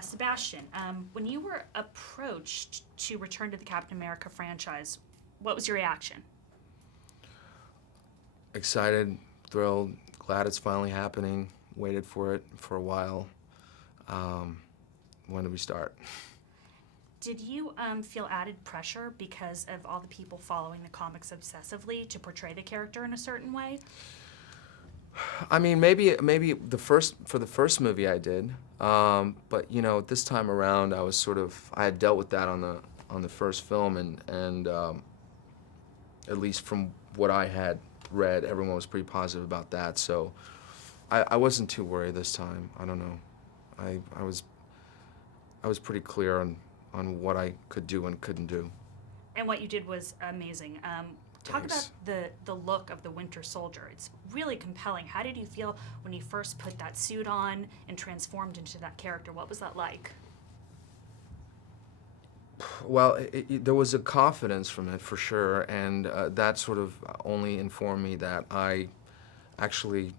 Sebastian, when you were approached to return to the Captain America franchise, what was your reaction? Excited, thrilled, glad it's finally happening. Waited for it for a while. When did we start? Did you feel added pressure because of all the people following the comics obsessively to portray the character in a certain way? I mean, maybe for the first movie I did, but this time around I had dealt with that on the first film, and at least from what I had read, everyone was pretty positive about that. So I wasn't too worried this time. I don't know. I was pretty clear on what I could do and couldn't do. And what you did was amazing. Talk Thanks. about the look of the Winter Soldier. It's really compelling. How did you feel when you first put that suit on and transformed into that character? What was that like? Well, there was a confidence from it for sure, and that sort of only informed me that I actually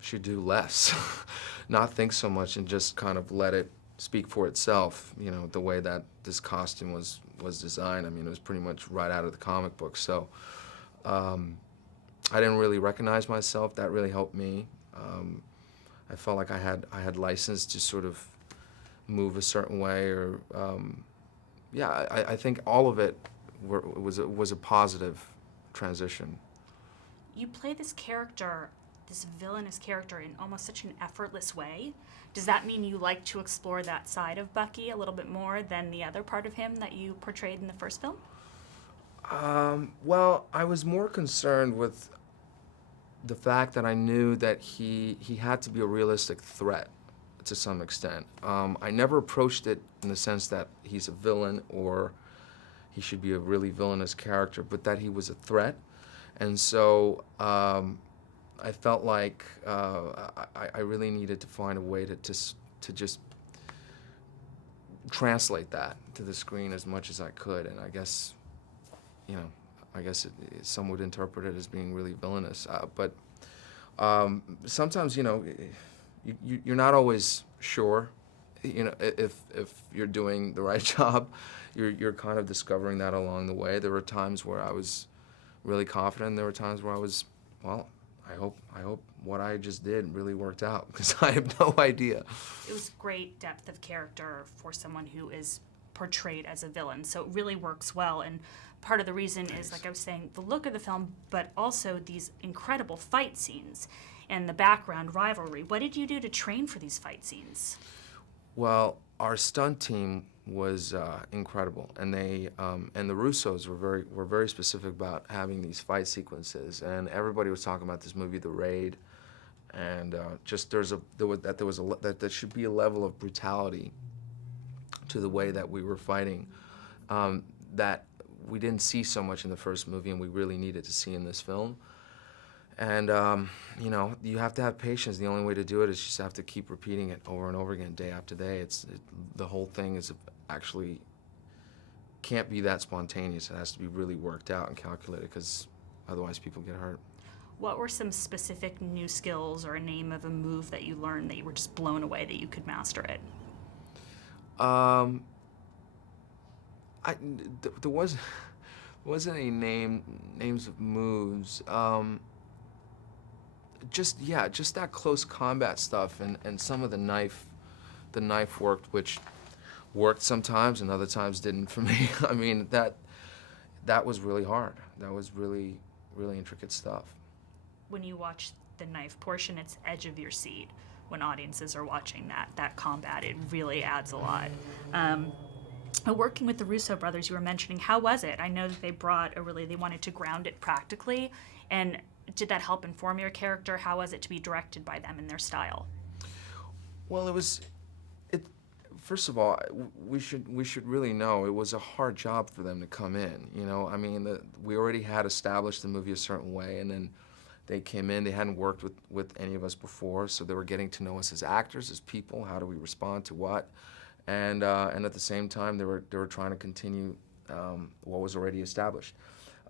should do less, not think so much, and just kind of let it speak for itself. The way that this costume was designed. I mean, it was pretty much right out of the comic book. So I didn't really recognize myself. That really helped me. I felt like I had license to sort of move a certain way, or yeah, I think all of it was a positive transition. You play this character, this villainous character, in almost such an effortless way. Does that mean you like to explore that side of Bucky a little bit more than the other part of him that you portrayed in the first film? Well, I was more concerned with the fact that I knew that he had to be a realistic threat to some extent. I never approached it in the sense that he's a villain or he should be a really villainous character, but that he was a threat. And so I felt like I really needed to find a way to just translate that to the screen as much as I could. And I guess, some would interpret it as being really villainous. But sometimes, you're not always sure, if you're doing the right job. You're kind of discovering that along the way. There were times where I was really confident, and there were times where I was, well, I hope what I just did really worked out, because I have no idea. It was great depth of character for someone who is portrayed as a villain, so it really works well. And part of the reason is, like I was saying, the look of the film, but also these incredible fight scenes and the background rivalry. What did you do to train for these fight scenes? Well, our stunt team was incredible, and they and the Russos were very specific about having these fight sequences, and everybody was talking about this movie, The Raid, and just there should be a level of brutality to the way that we were fighting that we didn't see so much in the first movie, and we really needed to see in this film. And you have to have patience. The only way to do it is you just have to keep repeating it over and over again, day after day. The whole thing is actually can't be that spontaneous. It has to be really worked out and calculated, because otherwise people get hurt. What were some specific new skills or a name of a move that you learned that you were just blown away that you could master it? There wasn't any names of moves. Just that close combat stuff, and some of the knife worked, which worked sometimes and other times didn't for me. I mean, that was really hard. That was really intricate stuff. When you watch the knife portion, it's edge of your seat. When audiences are watching that combat, it really adds a lot. Working with the Russo brothers, you were mentioning, how was it? I know that they wanted to ground it practically, and did that help inform your character? How was it to be directed by them in their style? Well, first of all, we should really know it was a hard job for them to come in. I mean, we already had established the movie a certain way, and then they came in. They hadn't worked with any of us before, so they were getting to know us as actors, as people. How do we respond to what? And at the same time, they were trying to continue what was already established.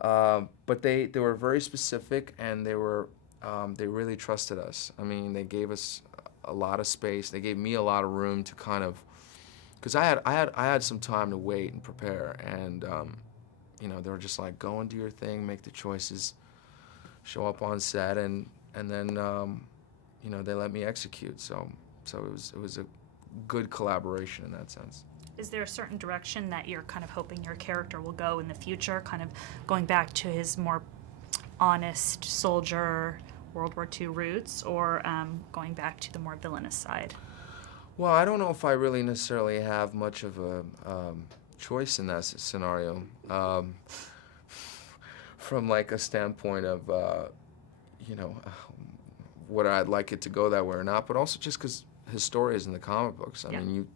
But they were very specific, and they really trusted us. I mean, they gave us a lot of space. They gave me a lot of room to kind of because I had some time to wait and prepare, and you know, they were just like, go and do your thing, make the choices, show up on set, and then you know, they let me execute. So it was a good collaboration in that sense. Is there a certain direction that you're kind of hoping your character will go in the future, kind of going back to his more honest soldier World War II roots, or going back to the more villainous side? Well, I don't know if I really necessarily have much of a choice in that scenario. From like a standpoint of, you know, whether I'd like it to go that way or not, but also just because his story is in the comic books. I mean,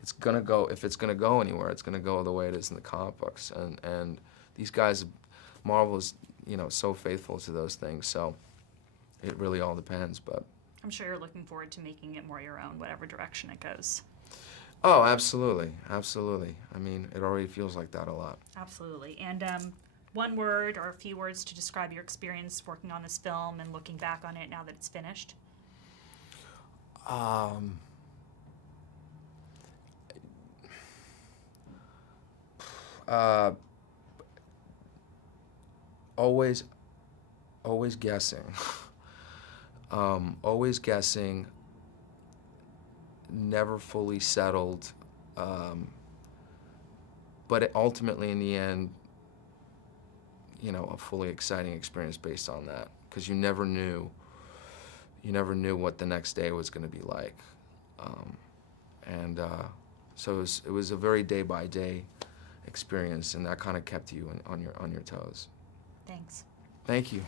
it's gonna go, if it's gonna go anywhere, it's gonna go the way it is in the comic books. And these guys, Marvel is, you know, so faithful to those things, so it really all depends, but. I'm sure you're looking forward to making it more your own, whatever direction it goes. Oh, absolutely, absolutely. I mean, it already feels like that a lot. Absolutely. And one word or a few words to describe your experience working on this film and looking back on it now that it's finished? Always guessing. Always guessing, never fully settled, but ultimately in the end, you know, a fully exciting experience based on that, because you never knew what the next day was going to be like, and so it was a very day-by-day experience, and that kind of kept you on your toes. Thanks. Thank you.